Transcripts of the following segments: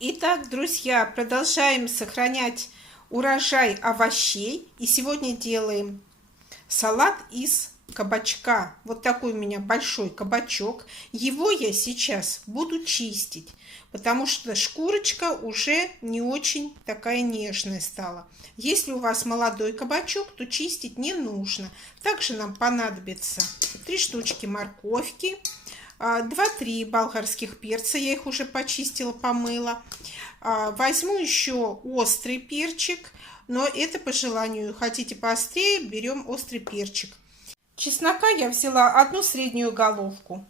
Итак, друзья, продолжаем сохранять урожай овощей. И сегодня делаем салат из кабачка. Вот такой у меня большой кабачок. Его я сейчас буду чистить, потому что шкурочка уже не очень такая нежная стала. Если у вас молодой кабачок, то чистить не нужно. Также нам понадобится 3 штучки морковки, 2-3 болгарских перца, я их уже почистила, помыла. Возьму еще острый перчик, но это по желанию. Хотите поострее, берем острый перчик. Чеснока я взяла 1 среднюю головку.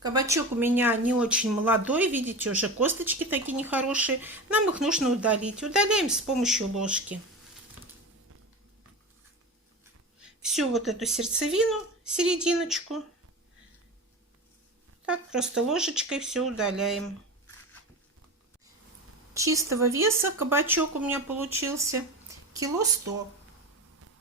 Кабачок у меня не очень молодой, видите, уже косточки такие нехорошие. Нам их нужно удалить. Удаляем с помощью ложки. Всю вот эту сердцевину, серединочку. Так, просто ложечкой все удаляем. Чистого веса кабачок у меня получился 100 кг.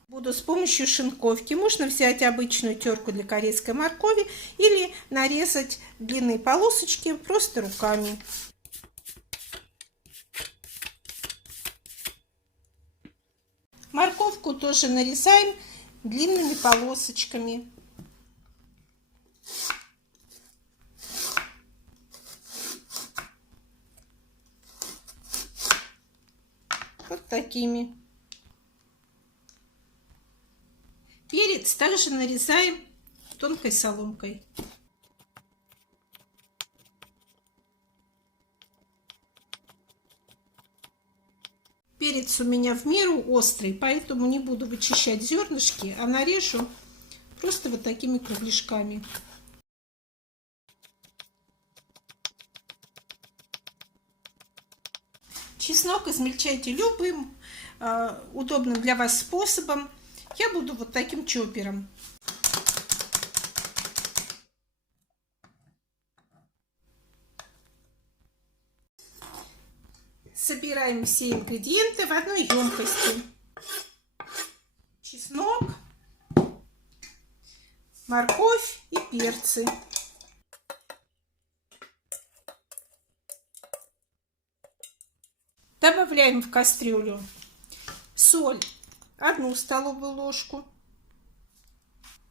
Буду с помощью шинковки. Можно взять обычную терку для корейской моркови или нарезать длинные полосочки просто руками. Морковку тоже нарезаем длинными полосочками. Вот такими. Перец также нарезаем тонкой соломкой. Перец у меня в меру острый, поэтому не буду вычищать зернышки, а нарежу просто вот такими кругляшками. Чеснок измельчайте любым удобным для вас способом. Я буду вот таким чопером. Собираем все ингредиенты в одной емкости. Чеснок, морковь и перцы. Добавляем в кастрюлю соль 1 столовую ложку,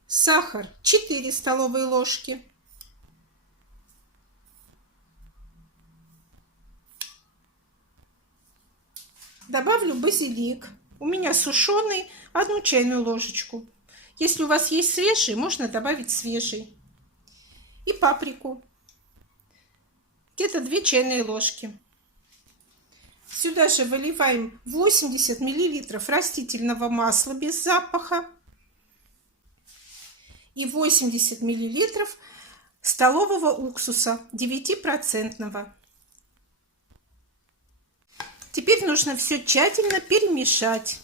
сахар 4 столовые ложки, добавлю базилик, у меня сушеный, 1 чайную ложечку. Если у вас есть свежий, можно добавить свежий. И паприку, где-то 2 чайные ложки. Сюда же выливаем 80 мл растительного масла без запаха и 80 мл столового уксуса 9%. Теперь нужно все тщательно перемешать.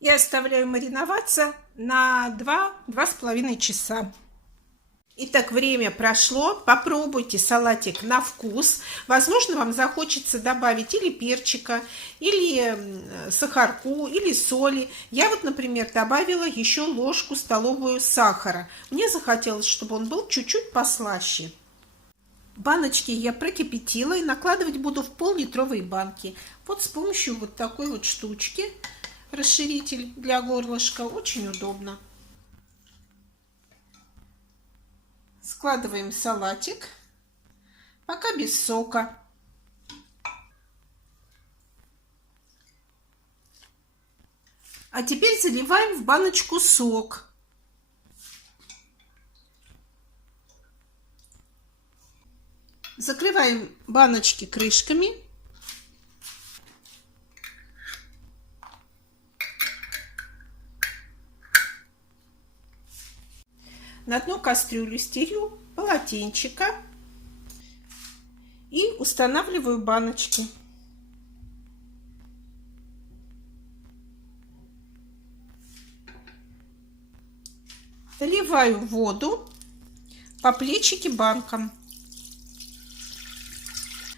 И оставляю мариноваться на 2-2,5 часа. Итак, время прошло. Попробуйте салатик на вкус. Возможно, вам захочется добавить или перчика, или сахарку, или соли. Я вот, например, добавила еще ложку столовую сахара. Мне захотелось, чтобы он был чуть-чуть послаще. Баночки я прокипятила и накладывать буду в пол-литровые банки. Вот с помощью вот такой вот штучки. Расширитель для горлышка. Очень удобно. Складываем салатик, пока без сока. А теперь заливаем в баночку сок. Закрываем баночки крышками. На дно кастрюли стелю полотенчика и устанавливаю баночки. Доливаю воду по плечике банкам.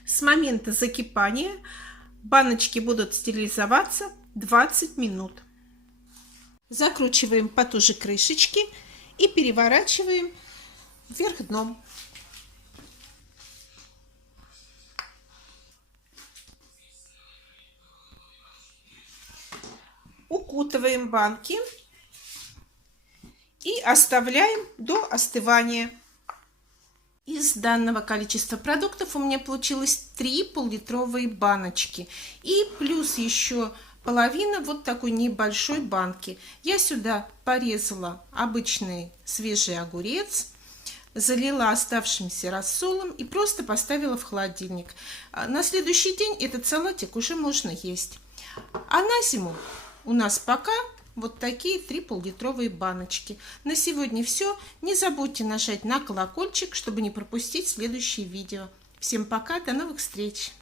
С момента закипания Баночки будут стерилизоваться 20 минут. Закручиваем потуже крышечки и переворачиваем вверх дном. Укутываем банки и оставляем до остывания. Из данного количества продуктов у меня получилось 3 пол-литровые баночки и плюс еще половина вот такой небольшой банки. Я сюда порезала обычный свежий огурец, залила оставшимся рассолом и просто поставила в холодильник. На следующий день этот салатик уже можно есть. А на зиму у нас пока вот такие 3 пол-литровые баночки. На сегодня все. Не забудьте нажать на колокольчик, чтобы не пропустить следующие видео. Всем пока, до новых встреч!